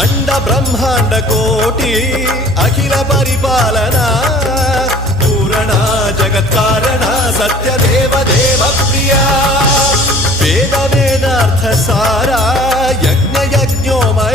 అండ బ్రహ్మాండ కోటి అఖిల పరిపాలన పూరణ జగత్కారణ సత్యదేవ దేవ ప్రియ వేద వేదార్థ సారా యజ్ఞ యజ్ఞోమయ